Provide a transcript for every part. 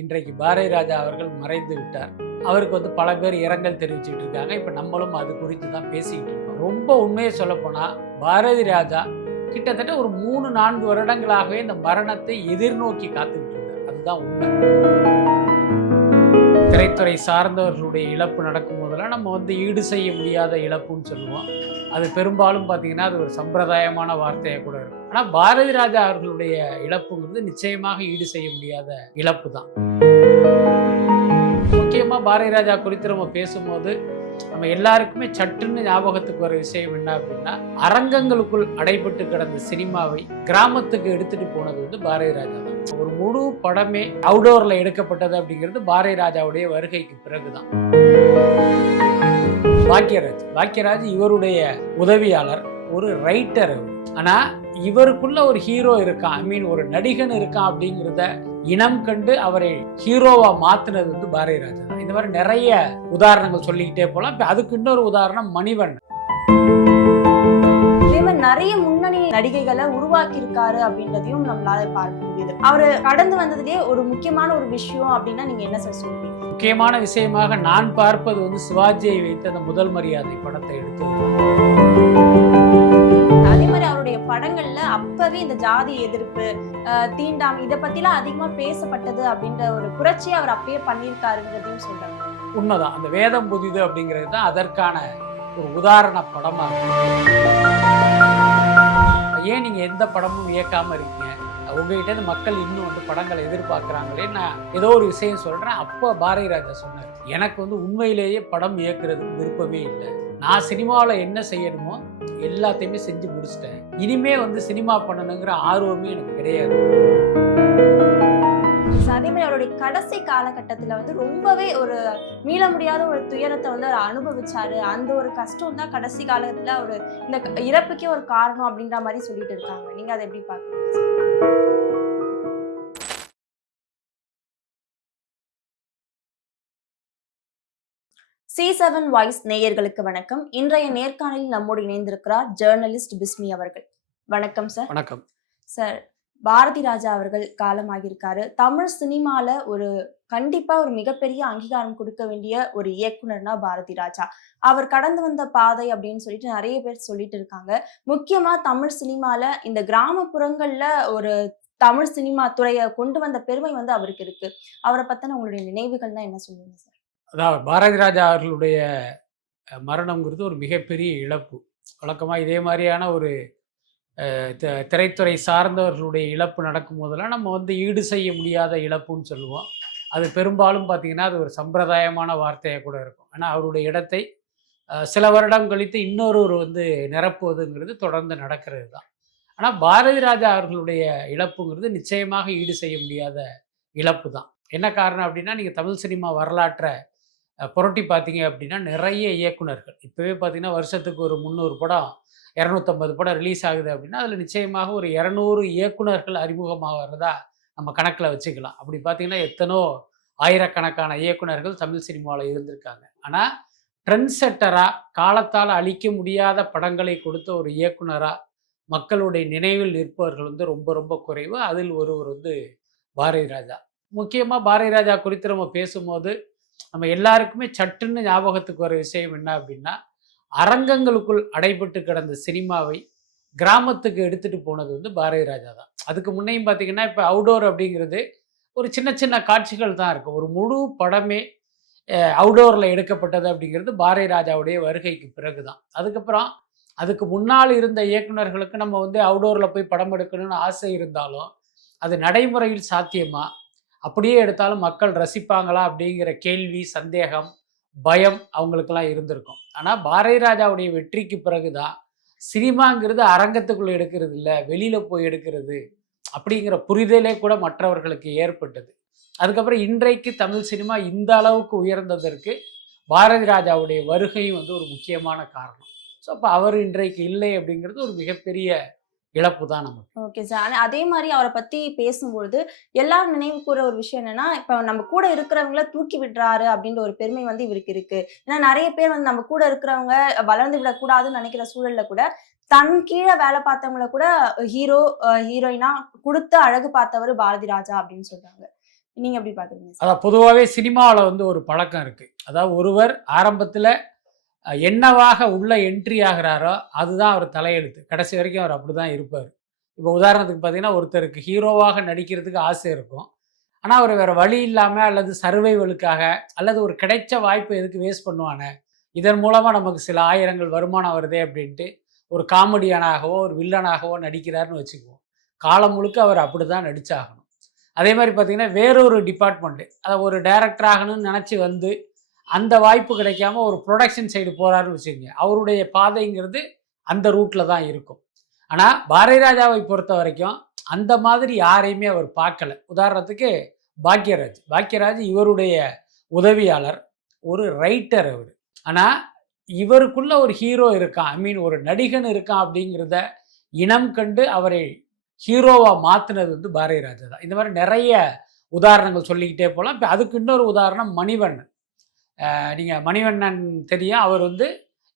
இன்றைக்கு பாரதி ராஜா அவர்கள் மறைந்து விட்டார். அவருக்கு பல பேர் இரங்கல் தெரிவிச்சுட்டு இருக்காங்க. இப்போ நம்மளும் அது குறித்து தான் பேசிக்கிட்டு இருக்கோம். ரொம்ப உண்மையை சொல்லப்போனால் பாரதி ராஜா கிட்டத்தட்ட ஒரு 3-4 வருடங்களாகவே இந்த மரணத்தை எதிர்நோக்கி காத்துக்கிட்டு இருந்தார். அதுதான் உண்மை. திரைத்துறை சார்ந்தவர்களுடைய இழப்பு நடக்கும் போதெல்லாம் நம்ம ஈடு செய்ய முடியாத இழப்புன்னு சொல்லுவோம். அது பெரும்பாலும் பார்த்தீங்கன்னா அது ஒரு சம்பிரதாயமான வார்த்தையாக கூட இருக்கும். ஆனால் பாரதி ராஜா அவர்களுடைய இழப்புங்கிறது நிச்சயமாக ஈடு செய்ய முடியாத இழப்பு தான். முக்கியமாக பாரதி ராஜா குறித்து நம்ம பேசும்போது நம்ம எல்லாருக்குமே சட்டுன்னு ஞாபகத்துக்கு வர விஷயம் என்ன அப்படின்னா, அரங்கங்களுக்குள் அடைபட்டு கிடந்த சினிமாவை கிராமத்துக்கு எடுத்துட்டு போனது பாரதி ராஜா தான். ஒரு முழு படமே அவுடோர்ல எடுக்கப்பட்டது அப்படிங்கிறது பாரதி ராஜாவுடைய வருகைக்கு பிறகுதான். பாக்யராஜ் இவருடைய உதவியாளர், ஒரு ரைட்டர். ஆனா இவருக்குள்ள ஒரு ஹீரோ இருக்கான், ஒரு நடிகன் இருக்கான் அப்படிங்கிறத இனம் கண்டு அவரை ஹீரோவா மாத்தினது பாரதி ராஜா தான். இந்த மாதிரி நிறைய உதாரணங்கள் சொல்லிக்கிட்டே போலாம். அதுக்கு இன்னொரு உதாரணம் மணிவண்ணன். நிறைய முன்னணி நடிகைகளை உருவாக்கி இருக்காரு அப்படின்றதையும் நம்மளால பார்க்க முடியுது. அவரு கடந்து வந்ததுலேயே ஒரு முக்கியமான ஒரு விஷயம் அப்படின்னா நீங்க என்ன சொல்லுவீங்க? முக்கியமான விஷயமாக நான் பார்ப்பது சிவாஜியை வைத்து அந்த முதல் மரியாதை படத்தை எடுத்தது. அதே மாதிரி அவருடைய படங்கள்ல அப்பவே இந்த ஜாதி எதிர்ப்பு, தீண்டாமை இதை பத்திலாம் அதிகமா பேசப்பட்டது அப்படின்ற ஒரு புரட்சி அவர் அப்பயே பண்ணியிருக்காருன்றதையும் சொல்றாங்க. உண்மைதான். அந்த வேதம் புதிது அப்படிங்கிறது தான் அதற்கான ஒரு உதாரண படமா இருக்கு. ஏன் நீங்க எந்த படமும் இயக்காம இருக்கீங்க? உங்ககிட்ட மக்கள் இன்னும் படங்களை எதிர்பார்க்கிறாங்களே. நான் ஏதோ ஒரு விஷயம் சொல்றேன். அப்போ பாரதி ராஜா சொன்னார், எனக்கு உண்மையிலேயே படம் இயக்குறதுக்கு விருப்பமே இல்லை. நான் சினிமாவில் என்ன செய்யணுமோ எல்லாத்தையுமே செஞ்சு முடிச்சிட்டேன். இனிமே சினிமா பண்ணணுங்கிற ஆர்வமே எனக்கு கிடையாது. அதே மாதிரி அவருடைய கடைசி காலகட்டத்துல ரொம்பவே ஒரு மீள முடியாத ஒரு துயரத்தை அவர் அனுபவிச்சாரு. அந்த ஒரு கஷ்டம் தான் கடைசி காலத்துல அவரு இந்த இறப்புக்கே ஒரு காரணம் அப்படின்ற மாதிரி சொல்லிட்டு இருக்காங்க. நீங்க அதை எப்படி பாக்குறீங்க? C7 வாய்ஸ் நேயர்களுக்கு வணக்கம். இன்றைய நேர்காணலில் நம்மோடு இணைந்திருக்கிறார் ஜேர்னலிஸ்ட் பிஸ்மி அவர்கள். வணக்கம் சார். வணக்கம் சார். பாரதி ராஜா அவர்கள் காலமாகியிருக்காரு. தமிழ் சினிமால கண்டிப்பா ஒரு மிகப்பெரிய அங்கீகாரம் கொடுக்க வேண்டிய ஒரு இயக்குனர்னா பாரதி ராஜா. அவர் கடந்து வந்த பாதை அப்படின்னு சொல்லிட்டு நிறைய பேர் சொல்லிட்டு இருக்காங்க. முக்கியமா தமிழ் சினிமால இந்த கிராமப்புறங்கள்ல ஒரு தமிழ் சினிமா துறையை கொண்டு வந்த பெருமை அவருக்கு இருக்கு. அவரை பத்தின உங்களுடைய நினைவுகள்னா என்ன சொல்லுங்க சார்? அதாவது பாரதி ராஜா அவர்களுடைய மரணம்ங்கிறது ஒரு மிகப்பெரிய இழப்பு. வழக்கமாக இதே மாதிரியான ஒரு திரைத்துறை சார்ந்தவர்களுடைய இழப்பு நடக்கும் போதெல்லாம் நம்ம ஈடு செய்ய முடியாத இழப்புன்னு சொல்லுவோம். அது பெரும்பாலும் பார்த்திங்கன்னா அது ஒரு சம்பிரதாயமான வார்த்தையாக கூட இருக்கும். ஆனால் அவருடைய இடத்தை சில வருடம் கழித்து இன்னொரு நிரப்புவதுங்கிறது தொடர்ந்து நடக்கிறது தான். ஆனால் பாரதி ராஜா அவர்களுடைய இழப்புங்கிறது நிச்சயமாக ஈடு செய்ய முடியாத இழப்பு தான். என்ன காரணம் அப்படின்னா, நீங்கள் தமிழ் சினிமா வரலாற்றை புரட்டி பார்த்தீங்க அப்படின்னா நிறைய இயக்குனர்கள் இப்போவே பார்த்தீங்கன்னா வருஷத்துக்கு ஒரு 300 படம் 250 படம் ரிலீஸ் ஆகுது அப்படின்னா அதில் நிச்சயமாக ஒரு 200 இயக்குனர்கள் அறிமுகமாகிறதா நம்ம கணக்கில் வச்சுக்கலாம். அப்படி பார்த்தீங்கன்னா எத்தனோ ஆயிரக்கணக்கான இயக்குனர்கள் தமிழ் சினிமாவில் இருந்திருக்காங்க. ஆனால் ட்ரெண்ட் செட்டராக காலத்தால் அழிக்க முடியாத படங்களை கொடுத்த ஒரு இயக்குனராக மக்களுடைய நினைவில் நிற்பவர்கள் ரொம்ப ரொம்ப குறைவு. அதில் ஒருவர் பாரதி ராஜா. முக்கியமாக பாரதி ராஜா குறித்து நம்ம பேசும்போது நம்ம எல்லாருக்குமே சட்டுன்னு ஞாபகத்துக்கு வர விஷயம் என்ன அப்படின்னா, அரங்கங்களுக்குள் அடைபட்டு கிடந்த சினிமாவை கிராமத்துக்கு எடுத்துட்டு போனது பாரதி ராஜா தான். அதுக்கு முன்னையும் பார்த்தீங்கன்னா இப்போ அவுடோர் அப்படிங்கிறது ஒரு சின்ன சின்ன காட்சிகள் தான் இருக்கும். ஒரு முழு படமே அவுடோரில் எடுக்கப்பட்டது அப்படிங்கிறது பாரதி ராஜாவுடைய வருகைக்கு பிறகு தான். அதுக்கப்புறம் அதுக்கு முன்னால் இருந்த இயக்குனர்களுக்கு நம்ம அவுடோரில் போய் படம் எடுக்கணும்னு ஆசை இருந்தாலும் அது நடைமுறையில் சாத்தியமா, அப்படியே எடுத்தாலும் மக்கள் ரசிப்பாங்களா அப்படிங்கிற கேள்வி, சந்தேகம், பயம் அவங்களுக்கெல்லாம் இருந்திருக்கும். ஆனால் பாரதி ராஜாவுடைய வெற்றிக்கு பிறகுதான் சினிமாங்கிறது அரங்கத்துக்குள்ளே எடுக்கிறது இல்லை, வெளியில் போய் எடுக்கிறது அப்படிங்கிற புரிதலே கூட மற்றவர்களுக்கு ஏற்பட்டது. அதுக்கப்புறம் இன்றைக்கு தமிழ் சினிமா இந்த அளவுக்கு உயர்ந்ததற்கு பாரதி ராஜாவுடைய வருகையும் ஒரு முக்கியமான காரணம். ஸோ அப்போ அவர் இன்றைக்கு இல்லை அப்படிங்கிறது ஒரு மிகப்பெரிய இழப்பு தான் நமக்கு. Okay sir. அதே மாதிரி அவரை பத்தி பேசும்பொழுது எல்லாரும் நினைவு கூற ஒரு விஷயம் என்னன்னா, இப்ப நம்ம கூட இருக்கிறவங்கள தூக்கி விடுறாரு அப்படின்ற ஒரு பெருமை இவருக்கு இருக்கு. ஏன்னா நிறைய பேர் நம்ம கூட இருக்கிறவங்க வளர்ந்து விடக்கூடாதுன்னு நினைக்கிற சூழல்ல கூட தன் கீழே வேலை பார்த்தவங்களை கூட ஹீரோ ஹீரோயினா கொடுத்து அழகு பார்த்தவர் பாரதி ராஜா அப்படின்னு சொல்றாங்க. நீங்க எப்படி பாக்குறீங்க சார்? அதான் பொதுவாகவே சினிமாவில் வந்து ஒரு பழக்கம் இருக்குது. அதாவது ஒருவர் ஆரம்பத்தில் என்னவாக உள்ள என்ட்ரி ஆகிறாரோ அதுதான் அவர் தலையெழுத்து. கடைசி வரைக்கும் அவர் அப்படி தான் இருப்பார். இப்போ உதாரணத்துக்கு பார்த்தீங்கன்னா, ஒருத்தருக்கு ஹீரோவாக நடிக்கிறதுக்கு ஆசை இருக்கும். ஆனால் அவர் வேறு வழி இல்லாமல் அல்லது சர்வைவலுக்காக அல்லது ஒரு கிடைச்ச வாய்ப்பை எதுக்கு வேஸ்ட் பண்ணுவானே, இதன் மூலமாக நமக்கு சில ஆயிரங்கள் வருமானம் வருதே அப்படின்ட்டு ஒரு காமெடியனாகவோ ஒரு வில்லனாகவோ நடிக்கிறாருன்னு வச்சுக்குவோம். காலம் முழுக்க அவர் அப்படி தான் நடிச்சாகணும். அதே மாதிரி பார்த்தீங்கன்னா, வேறொரு டிபார்ட்மெண்ட்டு அதை ஒரு டைரக்டர் ஆகணும்னு நினச்சி வந்து அந்த வாய்ப்பு கிடைக்காம ஒரு ப்ரொடக்ஷன் சைடு போகிறாருன்னு வச்சுக்கோங்க. அவருடைய பாதைங்கிறது அந்த ரூட்டில் தான் இருக்கும். ஆனால் பாரதி ராஜாவை பொறுத்த வரைக்கும் அந்த மாதிரி யாரையுமே அவர் பார்க்கல. உதாரணத்துக்கு பாக்யராஜ். பாக்யராஜ் இவருடைய உதவியாளர், ஒரு ரைட்டர் அவர். ஆனால் இவருக்குள்ள ஒரு ஹீரோ இருக்கான், ஐ மீன் ஒரு நடிகன் இருக்கான் அப்படிங்கிறத இனம் கண்டு அவரை ஹீரோவாக மாற்றினது வந்து பாரதி ராஜா தான். இந்த மாதிரி நிறைய உதாரணங்கள் சொல்லிக்கிட்டே போகலாம். இப்போ அதுக்கு இன்னொரு உதாரணம் மணிவண்ணன். நீங்கள் மணிவண்ணன் தெரியும், அவர் வந்து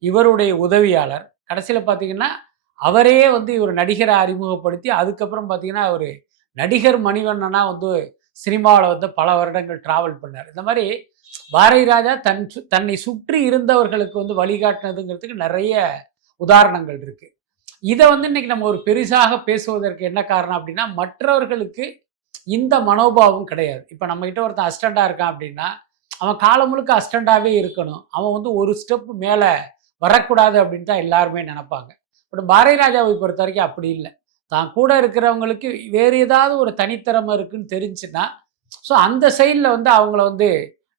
இவருடைய உதவியாளர். கடைசியில் பார்த்தீங்கன்னா அவரே வந்து இவர் நடிகரை அறிமுகப்படுத்தி அதுக்கப்புறம் பார்த்தீங்கன்னா அவர் நடிகர் மணிவண்ணனாக வந்து சினிமாவில் வந்து பல வருடங்கள் ட்ராவல் பண்ணார். இந்த மாதிரி பாரதி ராஜா தன்னை சுற்றி இருந்தவர்களுக்கு வந்து வழிகாட்டினதுங்கிறதுக்கு நிறைய உதாரணங்கள் இருக்குது. இதை வந்து இன்னைக்கு நம்ம ஒரு பெரிசாக பேசுவதற்கு என்ன காரணம் அப்படின்னா, மற்றவர்களுக்கு இந்த மனோபாவம் கிடையாது. இப்போ நம்மகிட்ட ஒருத்தன் அசிஸ்டண்டாக இருக்கான் அப்படின்னா அவன் காலம் முழுக்க அசிஸ்டண்டாகவே இருக்கணும், அவன் வந்து ஒரு ஸ்டெப் மேலே வரக்கூடாது அப்படின்னு தான் எல்லாருமே நினைப்பாங்க. பட் பாரதி ராஜாவை பொறுத்த வரைக்கும் அப்படி இல்லை. தான் கூட இருக்கிறவங்களுக்கு வேறு ஏதாவது ஒரு தனித்திறமை இருக்குன்னு தெரிஞ்சுன்னா ஸோ அந்த சைடில் வந்து அவங்கள வந்து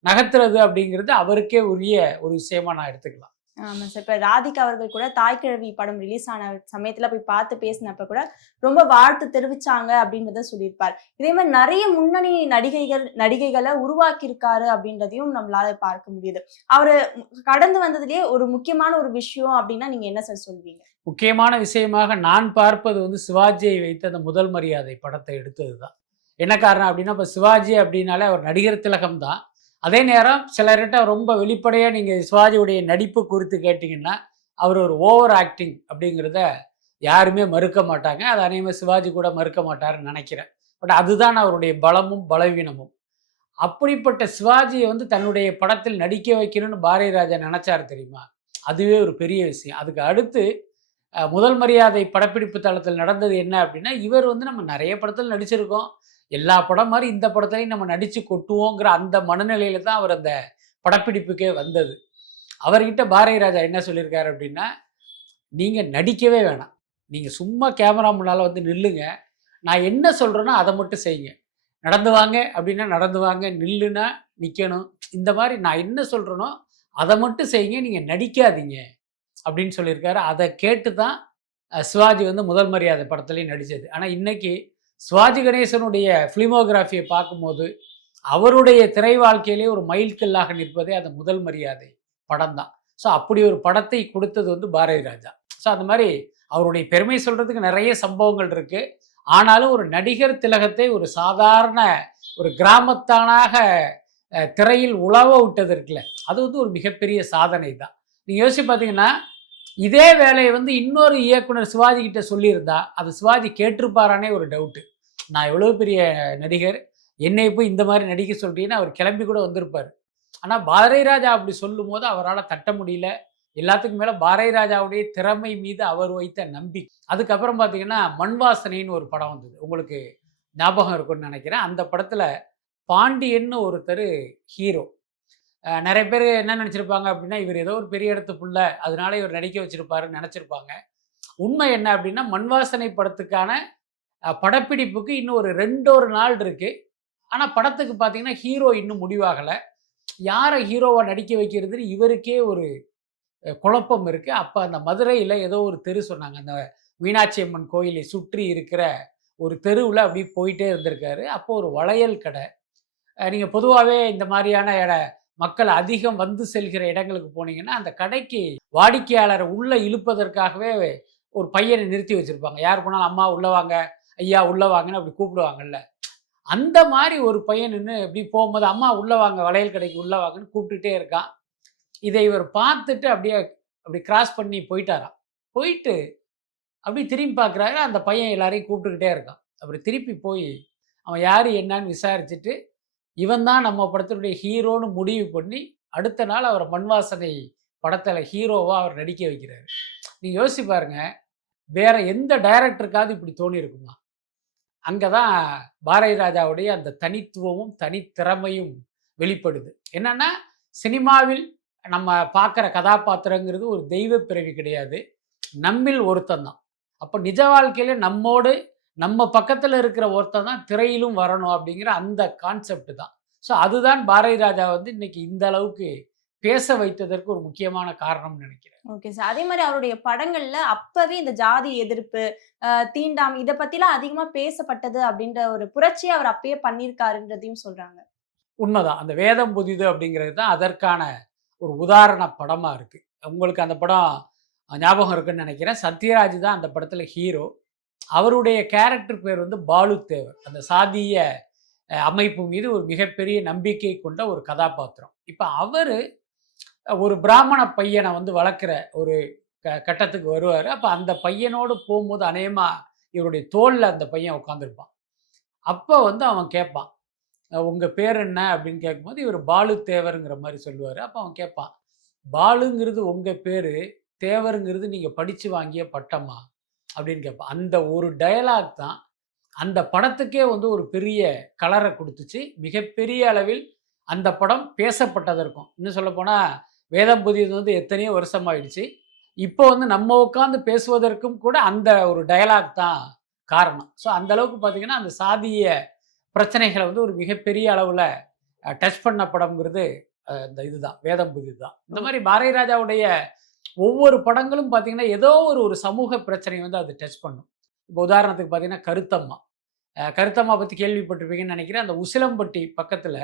நகர்த்துறது அப்படிங்கிறது அவருக்கே உரிய ஒரு விஷயமா நான் எடுத்துக்கலாம். ஆமா சார். இப்ப ராதிகா அவர்கள் கூட தாய்க்கிழவி படம் ரிலீஸ் ஆன சமயத்துல போய் பார்த்து பேசினப்ப கூட ரொம்ப வாழ்த்து தெரிவிச்சாங்க அப்படின்றத சொல்லியிருப்பார். இதே மாதிரி நிறைய முன்னணி நடிகைகளை உருவாக்கி இருக்காரு அப்படின்றதையும் நம்மளால பார்க்க முடியுது. அவரு கடந்து வந்ததுலயே ஒரு முக்கியமான ஒரு விஷயம் அப்படின்னா நீங்க என்ன சார் சொல்வீங்க? முக்கியமான விஷயமாக நான் பார்ப்பது வந்து சிவாஜியை வைத்து அந்த முதல் மரியாதை படத்தை எடுத்தது தான். என்ன காரணம் அப்படின்னா, இப்போ சிவாஜி அப்படின்னாலே அவர் நடிகர் திலகம் தான். அதே நேரம் சிலர்கிட்ட ரொம்ப வெளிப்படையாக நீங்கள் சிவாஜியுடைய நடிப்பு குறித்து கேட்டிங்கன்னா அவர் ஒரு ஓவர் ஆக்டிங் அப்படிங்கிறத யாருமே மறுக்க மாட்டாங்க. அது அநேகமாக சிவாஜி கூட மறுக்க மாட்டாருன்னு நினைக்கிறேன். பட் அதுதான் அவருடைய பலமும் பலவீனமும். அப்படிப்பட்ட சிவாஜியை வந்து தன்னுடைய படத்தில் நடிக்க வைக்கணும்னு பாரதி ராஜா நினைச்சாரு தெரியுமா? அதுவே ஒரு பெரிய விஷயம். அதுக்கு அடுத்து முதல் மரியாதை படப்பிடிப்பு தளத்தில் நடந்தது என்ன அப்படின்னா, இவர் வந்து நம்ம நிறைய படத்தில் நடிச்சிருக்கோம், எல்லா படம் மாதிரி இந்த படத்துலையும் நம்ம நடித்து கொட்டுவோங்கிற அந்த மனநிலையில் தான் அவர் அந்த படப்பிடிப்புக்கே வந்தது. அவர்கிட்ட பாரதி ராஜா என்ன சொல்லியிருக்காரு அப்படின்னா, நீங்கள் நடிக்கவே வேணாம், நீங்கள் சும்மா கேமரா முன்னால் வந்து நில்லுங்க, நான் என்ன சொல்கிறேனோ அதை மட்டும் செய்யுங்க. நடந்து வாங்க அப்படின்னா நடந்து வாங்க, நில்லுனா நிற்கணும், இந்த மாதிரி நான் என்ன சொல்கிறேனோ அதை மட்டும் செய்யுங்க, நீங்கள் நடிக்காதீங்க அப்படின்னு சொல்லியிருக்காரு. அதை கேட்டு தான் சிவாஜி வந்து முதல் மரியாதை படத்துலையும் நடித்தது. ஆனால் இன்னைக்கு சிவாஜி கணேசனுடைய ஃபிலிமோகிராஃபியை பார்க்கும்போது அவருடைய திரை வாழ்க்கையிலே ஒரு மைல்கல்லாக நிற்பதே அந்த முதல் மரியாதை படம் தான். ஸோ அப்படி ஒரு படத்தை கொடுத்தது வந்து பாரதி ராஜா. ஸோ அந்த மாதிரி அவருடைய பெருமை சொல்கிறதுக்கு நிறைய சம்பவங்கள் இருக்குது. ஆனாலும் ஒரு நடிகர் திலகத்தை ஒரு சாதாரண ஒரு கிராமத்தானாக திரையில் உலவ விட்டது இருக்குல்ல, அது வந்து ஒரு மிகப்பெரிய சாதனை தான். நீங்கள் யோசிச்சு பார்த்தீங்கன்னா, இதே வேலையை வந்து இன்னொரு இயக்குனர் சிவாஜி கிட்ட சொல்லியிருந்தா அது சிவாஜி கேட்டிருப்பாரானே ஒரு டவுட்டு. நான் எவ்வளோ பெரிய நடிகர், என்னை போய் இந்த மாதிரி நடிக்க சொல்கிறீன்னு அவர் கிளம்பி கூட வந்திருப்பார். ஆனால் பாரதி ராஜா அப்படி சொல்லும் போது அவரால் தட்ட முடியல. எல்லாத்துக்கும் மேலே பாரதி ராஜாவுடைய திறமை மீது அவர் வைத்த நம்பிக்கை. அதுக்கப்புறம் பார்த்தீங்கன்னா, மண் வாசனைன்னு ஒரு படம் வந்தது, உங்களுக்கு ஞாபகம் இருக்குன்னு நினைக்கிறேன். அந்த படத்தில் பாண்டியன்னு ஒருத்தர் ஹீரோ. நிறைய பேர் என்ன நினச்சிருப்பாங்க அப்படின்னா, இவர் ஏதோ ஒரு பெரிய இடத்து புள்ள அதனால இவர் நடிக்க வச்சிருப்பாருன்னு நினச்சிருப்பாங்க. உண்மை என்ன அப்படின்னா, மண் வாசனை படத்துக்கான படப்பிடிப்புக்கு இன்னும் ஒரு 2 நாள் இருக்குது. ஆனால் படத்துக்கு பார்த்தீங்கன்னா ஹீரோ இன்னும் முடிவாகலை. யாரை ஹீரோவாக நடிக்க வைக்கிறதுன்னு இவருக்கே ஒரு குழப்பம் இருக்குது. அப்போ அந்த மதுரையில் ஏதோ ஒரு தெரு சொன்னாங்க, அந்த மீனாட்சி அம்மன் கோயிலை சுற்றி இருக்கிற ஒரு தெருவில் அப்படி போயிட்டே இருந்திருக்காரு. அப்போது ஒரு வளையல் கடை, நீங்கள் பொதுவாகவே இந்த மாதிரியான மக்கள் அதிகம் வந்து செல்கிற இடங்களுக்கு போனீங்கன்னா அந்த கடைக்கு வாடிக்கையாளரை உள்ளே இழுப்பதற்காகவே ஒரு பையனை நிறுத்தி வச்சுருப்பாங்க. யார் போனாலும் அம்மா உள்ளே வாங்க, ஐயா உள்ளே வாங்கன்னு அப்படி கூப்பிடுவாங்கல்ல, அந்த மாதிரி ஒரு பையன் நின்று இப்படி போகும்போது அம்மா உள்ளே வாங்க, வளையல் கடைக்கு உள்ளே வாங்கன்னு கூப்பிட்டுட்டே இருக்கான். இதை இவர் பார்த்துட்டு அப்படியே அப்படி கிராஸ் பண்ணி போயிட்டாராம். போயிட்டு அப்படி திரும்பி பார்க்குறாரு, அந்த பையன் எல்லாரையும் கூப்பிட்டுக்கிட்டே இருக்கான். அப்படி திருப்பி போய் அவன் யார் என்னன்னு விசாரிச்சுட்டு இவன் தான் நம்ம படத்தினுடைய ஹீரோன்னு முடிவு பண்ணி அடுத்த நாள் அவரை மண்வாசனை படத்தில் ஹீரோவாக அவர் நடிக்க வைக்கிறாரு. நீங்கள் யோசிச்சு பாருங்க, வேற எந்த டைரக்டருக்காவது இப்படி தோணி இருக்குமா? அங்கே தான் பாரதி ராஜாவுடைய அந்த தனித்துவமும் தனித்திறமையும் வெளிப்படுது. என்னன்னா, சினிமாவில் நம்ம பார்க்குற கதாபாத்திரங்கிறது ஒரு தெய்வ பிறவி கிடையாது, நம்மில் ஒருத்தன் தான். அப்போ நிஜ வாழ்க்கையில நம்மோடு நம்ம பக்கத்தில் இருக்கிற ஒருத்தன் தான் திரையிலும் வரணும் அப்படிங்கிற அந்த கான்செப்ட் தான். ஸோ அதுதான் பாரதி ராஜா வந்து இன்னைக்கு இந்த அளவுக்கு பேச வைத்ததற்கு ஒரு முக்கியமான காரணம்னு நினைக்கிறேன். Okay sir. அதே மாரி அவருடைய படங்கள்ல அப்பவே இந்த ஜாதி எதிர்ப்பு, தீண்டாமை இத பத்திலாம் அதிகமா பேசப்பட்டது அப்படின்ற ஒரு புரட்சிய அவர் அப்பயே பண்ணியிருக்காருன்றதையும் சொல்றாங்க. உண்மைதான். அந்த வேதம் புதிது அப்படிங்கிறது தான் அதற்கான ஒரு உதாரண படமா இருக்கு. உங்களுக்கு அந்த படம் ஞாபகம் இருக்குன்னு நினைக்கிறேன். சத்யராஜ் தான் அந்த படத்துல ஹீரோ. அவருடைய கேரக்டர் பேர் வந்து பாலு தேவர். அந்த சாதிய அமைப்பு மீது ஒரு மிகப்பெரிய நம்பிக்கை கொண்ட ஒரு கதாபாத்திரம். இப்ப அவரு ஒரு பிராமண பையனை வந்து வளர்க்குற ஒரு கட்டத்துக்கு வருவாரு. அப்ப அந்த பையனோடு போகும்போது அநேகமா இவருடைய தோள்ல அந்த பையன் உட்கார்ந்திருப்பான். அப்ப வந்து அவன் கேட்பான், உங்க பேர் என்ன அப்படின்னு கேட்கும்போது இவர் பாலு தேவருங்கிற மாதிரி சொல்லுவாரு. அப்ப அவன் கேட்பான், பாலுங்கிறது உங்க பேரு, தேவருங்கிறது நீங்க படிச்சு வாங்கிய பட்டமா அப்படின்னு கேட்பான். அந்த ஒரு டயலாக் தான் அந்த படத்துக்கே வந்து ஒரு பெரிய கலரை கொடுத்துச்சு. மிகப்பெரிய அளவில் அந்த படம் பேசப்பட்டதற்கும், இன்னும் சொல்லப்போனா வேதம் புதியது வந்து எத்தனையோ வருஷமாயிடுச்சு. இப்போ வந்து நம்ம உட்காந்து பேசுவதற்கும் கூட அந்த ஒரு டயலாக் தான் காரணம். ஸோ அந்த அளவுக்கு பார்த்தீங்கன்னா அந்த சாதிய பிரச்சனைகளை வந்து ஒரு மிகப்பெரிய அளவில் டச் பண்ண படம்ங்கிறது இந்த இதுதான் வேதம் புதிது தான். இந்த மாதிரி பாரதி ராஜாவுடைய ஒவ்வொரு படங்களும் பார்த்தீங்கன்னா ஏதோ ஒரு சமூக பிரச்சனையை வந்து அது டச் பண்ணும். இப்போ உதாரணத்துக்கு பார்த்தீங்கன்னா கருத்தம்மா. கருத்தம்மா பற்றி கேள்விப்பட்டிருப்பீங்கன்னு நினைக்கிறேன். அந்த உசிலம்பட்டி பக்கத்தில்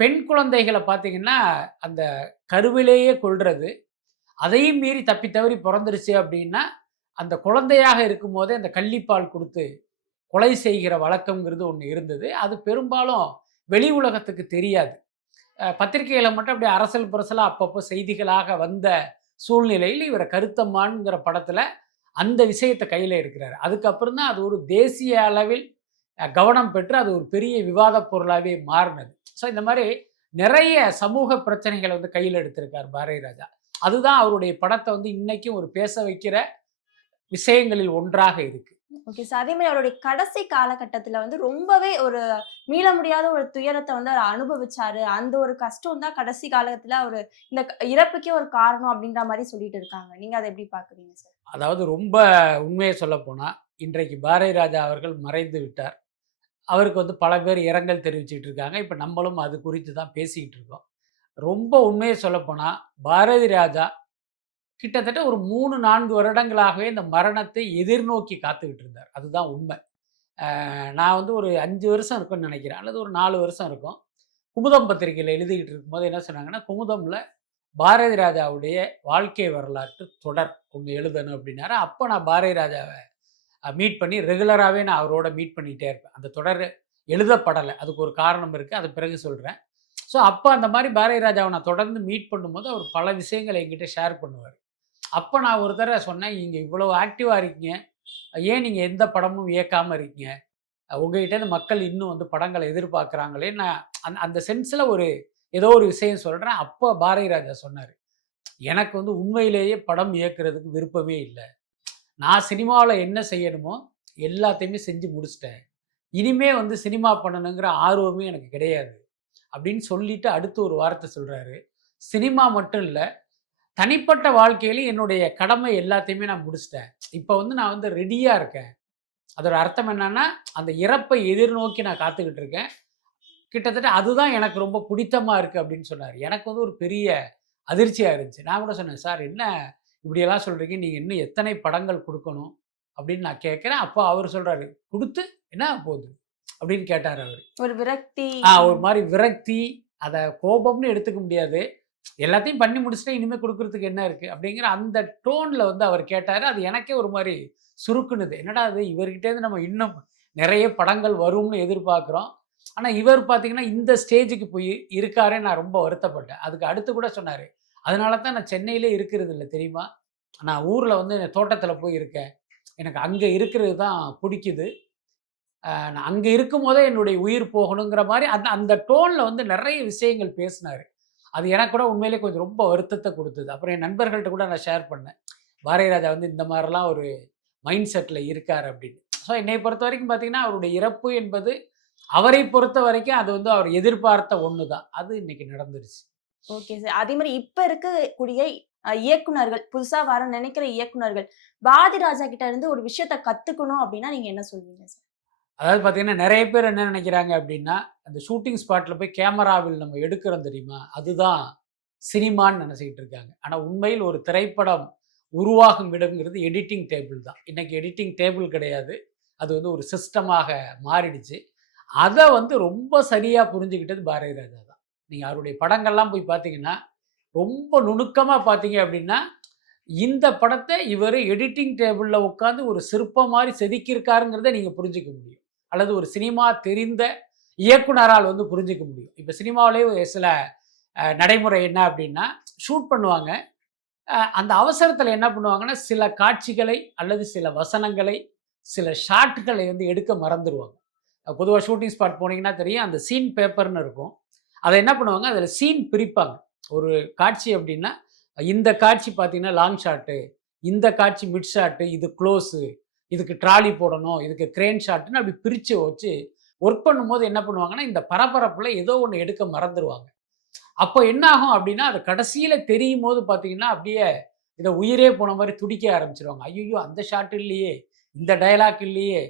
பெண் குழந்தைகளை பார்த்தீங்கன்னா அந்த கருவிலேயே கொல்றது, அதையும் மீறி தப்பி தவறி பிறந்துருச்சு அப்படின்னா அந்த குழந்தையாக இருக்கும் போதே அந்த கள்ளிப்பால் கொடுத்து கொலை செய்கிற வழக்கம்ங்கிறது ஒன்று இருந்தது. அது பெரும்பாலும் வெளி உலகத்துக்கு தெரியாது. பத்திரிகைகளை மட்டும் அப்படியே அரசல் புரசலாக அப்பப்போ செய்திகளாக வந்த சூழ்நிலையில் இவரை கருத்தம்மான்ங்கிற படத்தில் அந்த விஷயத்தை கையில் எடுக்கிறாரு. அதுக்கப்புறம் தான் அது ஒரு தேசிய அளவில் கவனம் பெற்று அது ஒரு பெரிய விவாத பொருளாகவே மாறினது. ஸோ இந்த மாதிரி நிறைய சமூக பிரச்சனைகளை வந்து கையில் எடுத்திருக்கார் பாரதி ராஜா. அதுதான் அவருடைய படத்தை வந்து இன்னைக்கும் ஒரு பேச வைக்கிற விஷயங்களில் ஒன்றாக இருக்கு. Okay sir. அதே மாதிரி அவருடைய கடைசி காலகட்டத்துல வந்து ரொம்பவே ஒரு மீள முடியாத ஒரு துயரத்தை வந்து அவர் அனுபவிச்சாரு. அந்த ஒரு கஷ்டம் தான் கடைசி காலத்துல அவரு இந்த இறப்புக்கே ஒரு காரணம் அப்படின்ற மாதிரி சொல்லிட்டு இருக்காங்க. நீங்க அதை எப்படி பாக்குறீங்க சார்? அதாவது ரொம்ப உண்மையை சொல்ல போனா, இன்றைக்கு பாரதி ராஜா அவர்கள் மறைந்து விட்டார். அவருக்கு வந்து பல பேர் இரங்கல் தெரிவிச்சுட்டு இருக்காங்க. இப்ப நம்மளும் அது குறித்து தான் பேசிக்கிட்டு இருக்கோம். ரொம்ப உண்மையை சொல்லப்போனா பாரதி ராஜா கிட்டத்தட்ட ஒரு 3, 4 வருடங்களாகவே இந்த மரணத்தை எதிர்நோக்கி காத்துக்கிட்டு இருந்தார். அதுதான் உண்மை. நான் வந்து ஒரு 5 வருஷம் இருக்கும்னு நினைக்கிறேன், அல்லது ஒரு 4 வருஷம் இருக்கும். குமுதம் பத்திரிகையில் எழுதிக்கிட்டு இருக்கும்போது என்ன சொன்னாங்கன்னா, குமுதம்ல பாரதி ராஜாவுடைய வாழ்க்கை வரலாற்று தொடர் ஒன்று எழுதணும் அப்படின்னாரு. அப்போ நான் பாரதி ராஜாவை மீட் பண்ணி ரெகுலராகவே நான் அவரோட மீட் பண்ணிகிட்டே இருப்பேன். அந்த தொடர் எழுதப்படலை, அதுக்கு ஒரு காரணம் இருக்குது, அது பிறகு சொல்கிறேன். ஸோ அப்போ அந்த மாதிரி பாரதி ராஜாவை நான் தொடர்ந்து மீட் பண்ணும்போது அவர் பல விஷயங்களை என்கிட்ட ஷேர் பண்ணுவார். அப்போ நான் ஒரு தடவை சொன்னேன், நீங்கள் இவ்வளோ ஆக்டிவாக இருக்கீங்க, ஏன் நீங்கள் எந்த படமும் இயக்காமல் இருக்கீங்க, உங்ககிட்டேருந்து மக்கள் இன்னும் வந்து படங்களை எதிர்பார்க்குறாங்களே. நான் அந்த சென்ஸில் ஏதோ ஒரு விஷயம் சொல்கிறேன். அப்போ பாரதி ராஜா சொன்னார், எனக்கு வந்து உண்மையிலேயே படம் இயக்குறதுக்கு விருப்பமே இல்லை, நான் சினிமாவில் என்ன செய்யணுமோ எல்லாத்தையுமே செஞ்சு முடிச்சிட்டேன், இனிமே வந்து சினிமா பண்ணணுங்கிற ஆர்வமே எனக்கு கிடையாது அப்படின்னு சொல்லிட்டு அடுத்து ஒரு வார்த்தை சொல்கிறாரு, சினிமா மட்டும் இல்லை, தனிப்பட்ட வாழ்க்கையிலும் என்னுடைய கடமை எல்லாத்தையுமே நான் முடிச்சிட்டேன், இப்போ வந்து நான் வந்து ரெடியாக இருக்கேன். அதோட அர்த்தம் என்னன்னா, அந்த இறப்பை எதிர்நோக்கி நான் காத்துக்கிட்டு இருக்கேன், கிட்டத்தட்ட அதுதான் எனக்கு ரொம்ப பிடித்தமாக இருக்குது அப்படின்னு சொன்னார். எனக்கு வந்து ஒரு பெரிய அதிர்ச்சியாக இருந்துச்சு. நான் கூட சொன்னேன், சார் என்ன இப்படியெல்லாம் சொல்கிறீங்க, நீங்கள் இன்னும் எத்தனை படங்கள் கொடுக்கணும் அப்படின்னு நான் கேட்குறேன். அப்போ அவர் சொல்கிறாரு, கொடுத்து என்ன போகுது அப்படின்னு கேட்டார் அவர். ஒரு விரக்தி, ஒரு மாதிரி விரக்தி, அதை கோபம்னு எடுத்துக்க முடியாது, எல்லாத்தையும் பண்ணி முடிச்சுட்டு இனிமேல் கொடுக்கறதுக்கு என்ன இருக்குது அப்படிங்கிற அந்த டோனில் வந்து அவர் கேட்டார். அது எனக்கே ஒரு மாதிரி சுருக்குனுது. என்னடா அது, இவர்கிட்டேருந்து நம்ம இன்னும் நிறைய படங்கள் வரும்னு எதிர்பார்க்குறோம், ஆனால் இவர் பார்த்தீங்கன்னா இந்த ஸ்டேஜுக்கு போய் இருக்காரே, நான் ரொம்ப வருத்தப்பட்டேன். அதுக்கு அடுத்து கூட சொன்னார், அதனால தான் நான் சென்னையிலே இருக்கிறது இல்லை தெரியுமா, நான் ஊரில் வந்து தோட்டத்தில் போய் இருக்கேன், எனக்கு அங்கே இருக்கிறது தான் பிடிக்குது, நான் அங்கே இருக்கும்போதே என்னுடைய உயிர் போகணுங்கிற மாதிரி அந்த அந்த டோனில் வந்து நிறைய விஷயங்கள் பேசினார். அது எனக்கு கூட உண்மையிலே கொஞ்சம் ரொம்ப வருத்தத்தை கொடுத்தது. அப்புறம் என் நண்பர்கள்ட்ட கூட நான் ஷேர் பண்ணேன். பாரதி ராஜா வந்து இந்த மாதிரிலாம் ஒரு மைண்ட் செட்டில் இருக்கார் அப்படின்னு. ஸோ என்னை பொறுத்த வரைக்கும் பார்த்தீங்கன்னா, அவருடைய இறப்பு என்பது அவரை பொறுத்த வரைக்கும் அது வந்து அவர் எதிர்பார்த்த ஒன்று தான். அது இன்னைக்கு நடந்துருச்சு. Okay sir. அதே மாரி இப்ப இருக்கக்கூடிய இயக்குனர்கள், புதுசா வர நினைக்கிற இயக்குனர்கள், பாரதி ராஜா கிட்ட இருந்து ஒரு விஷயத்த கத்துக்கணும் அப்டின்னா நீங்க என்ன சொல்வீங்க சார்? அதாவது பார்த்தீங்கன்னா, நெறைய பேர் என்ன நினைக்கிறாங்க அப்படின்னா, அந்த ஷூட்டிங் ஸ்பாட்ல போய் கேமராவில் நம்ம எடுக்கிறோம் தெரியுமா? அதுதான் சினிமான்னு நினைச்சுக்கிட்டு இருக்காங்க. ஆனா உண்மையில் ஒரு திரைப்படம் உருவாகும் இடம்ங்கிறது எடிட்டிங் டேபிள் தான். இன்னைக்கு எடிட்டிங் டேபிள் கிடையாது. அது வந்து ஒரு சிஸ்டமாக மாறிடுச்சு. அத வந்து ரொம்ப சரியா புரிஞ்சுக்கிட்டது பாரதி ராஜா தான். நீங்க அவருடைய படங்கள்லாம் போய் பார்த்தீங்கன்னா, ரொம்ப நுணுக்கமா பார்த்தீங்க அப்படின்னா, இந்த படத்த இவரு எடிட்டிங் டேபிள்ல உட்கார்ந்து ஒரு சிற்பம் மாரி செதுக்கியிருக்காருங்கிறத நீங்க புரிஞ்சுக்க முடியும். அல்லது ஒரு சினிமா தெரிந்த இயக்குனரால் வந்து புரிஞ்சுக்க முடியும். இப்ப சினிமாவிலேயே சில நடைமுறை என்ன அப்படின்னா, ஷூட் பண்ணுவாங்க. அந்த அவசரத்தில என்ன பண்ணுவாங்கன்னா, சில காட்சிகளை அல்லது சில வசனங்களை, சில ஷாட்களை வந்து எடுக்க மறந்துருவாங்க. பொதுவா ஷூட்டிங் ஸ்பாட் போனீங்கன்னா தெரியும். அந்த சீன் பேப்பர்ன்னு இருக்கும். அத என்ன பண்ணுவாங்க, அதில சீன் பிரிப்பாங்க. ஒரு காட்சி அப்படின்னா, இந்த காட்சி பார்த்தீங்கன்னா லாங் ஷாட்டு, இந்த காட்சி மிட் ஷாட்டு, இது க்ளோஸு, இதுக்கு ட்ராலி போடணும், இதுக்கு கிரேன் ஷாட்டுன்னு அப்படி பிரிச்சு வச்சு ஒர்க் பண்ணும்போது என்ன பண்ணுவாங்கன்னா, இந்த பரபரப்புல ஏதோ ஒண்ணு எடுக்க மறந்துருவாங்க. அப்போ என்ன ஆகும் அப்படின்னா, அது கடைசியில தெரியும்போது பார்த்தீங்கன்னா, அப்படியே இத உயிரே போன மாரி துடிக்க ஆரம்பிச்சுருவாங்க. ஐய்யய்யோ! அந்த ஷாட் இல்லையே, இந்த டயலாக் இல்லையே,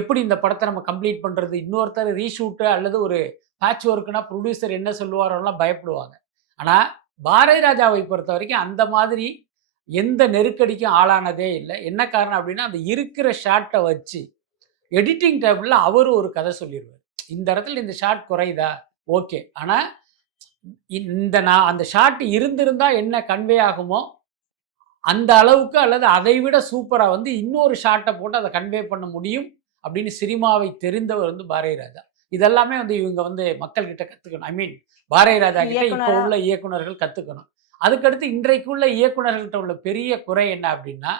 எப்படி இந்த படத்த நம்ம கம்ப்ளீட் பண்றது? இன்னொருத்தர் ரீஷூட் அல்லது ஒரு பேட்ச் ஒர்க்னா புரொடியூசர் என்ன சொல்லுவாரோலாம் பயப்படுவாங்க. ஆனா, பாரதி ராஜாவை பொறுத்தவரைக்கும் அந்த மாதிரி எந்த நெருக்கடிக்கும் ஆளானதே இல்ல. என்ன காரணம் அப்படின்னா, அந்த இருக்கிற ஷாட்ட வச்சு எடிட்டிங் டேபிள்ல அவரு ஒரு கதை சொல்லிருவாரு. இந்த இடத்துல இந்த ஷாட் குறையுதா? ஓகே. ஆனா, நான் அந்த ஷாட் இருந்திருந்தா என்ன கன்வே ஆகுமோ, அந்த அளவுக்கு அல்லது அதைவிட சூப்பரா வந்து இன்னொரு ஷாட்ட போட்டு அத கன்வே பண்ண முடியும் அப்படின்னு சினிமாவை தெரிந்தவர் வந்து பாரதி ராஜா. இதெல்லாமே வந்து இவங்க வந்து மக்கள் கிட்ட கத்துக்கணும். ஐ மீன் பாரதி ராஜா கிட்ட இப்ப இயக்குனரா உள்ள இயக்குனர்கள் கத்துக்கணும். அதுக்கடுத்து இன்றைக்குள்ள இயக்குனர்கள்ட்ட உள்ள பெரிய குறை என்ன அப்படின்னா,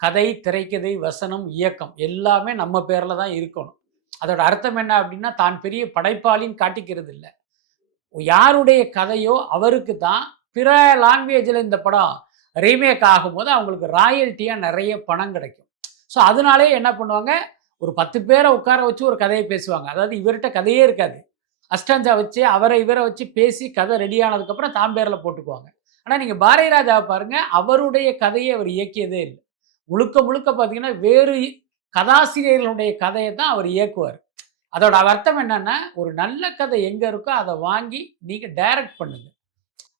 கதை, திரைக்கதை, வசனம், இயக்கம் எல்லாமே நம்ம பேர்ல தான் இருக்கணும். அதோட அர்த்தம் என்ன அப்படின்னா, தான் பெரிய படைப்பாளின்னு காட்டிக்கிறது இல்ல. யாருடைய கதையோ அவருக்கு தான் பிற லாங்குவேஜ்ல இந்த படம் ரீமேக் ஆகும்போது அவங்களுக்கு ராயல்ட்டியா நிறைய பணம் கிடைக்கும். ஸோ அதனாலேயே என்ன பண்ணுவாங்க, ஒரு 10 பேரை உட்கார வச்சு ஒரு கதையை பேசுவாங்க. அதாவது இவர்கிட்ட கதையே இருக்காது. அஸ்டாஞ்சா வச்சு அவரை இவரை வச்சு பேசி கதை ரெடி ஆனதுக்கப்புறம் தான் பேரில் போட்டுக்குவாங்க. ஆனால் நீங்கள் பாரதி ராஜாவை பாருங்க, அவருடைய கதையை அவர் இயக்கியதே இல்லை. முழுக்க முழுக்க பார்த்தீங்கன்னா வேறு கதாசிரியர்களுடைய கதையை தான் அவர் இயக்குவார். அதோட அர்த்தம் என்னன்னா, ஒரு நல்ல கதை எங்க இருக்கோ அதை வாங்கி நீங்க டைரக்ட் பண்ணுங்க.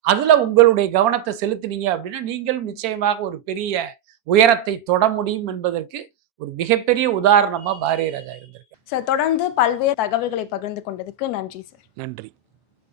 அதுல உங்களுடைய கவனத்தை செலுத்தினீங்க அப்படின்னா, நீங்களும் நிச்சயமாக ஒரு பெரிய உயரத்தை தொட முடியும் என்பதற்கு ஒரு மிகப்பெரிய உதாரணமா பாரதி ராஜா இருந்திருக்கார். சார் தொடர்ந்து பல்வேறு தகவல்களை பகிர்ந்து கொண்டதுக்கு நன்றி சார். நன்றி.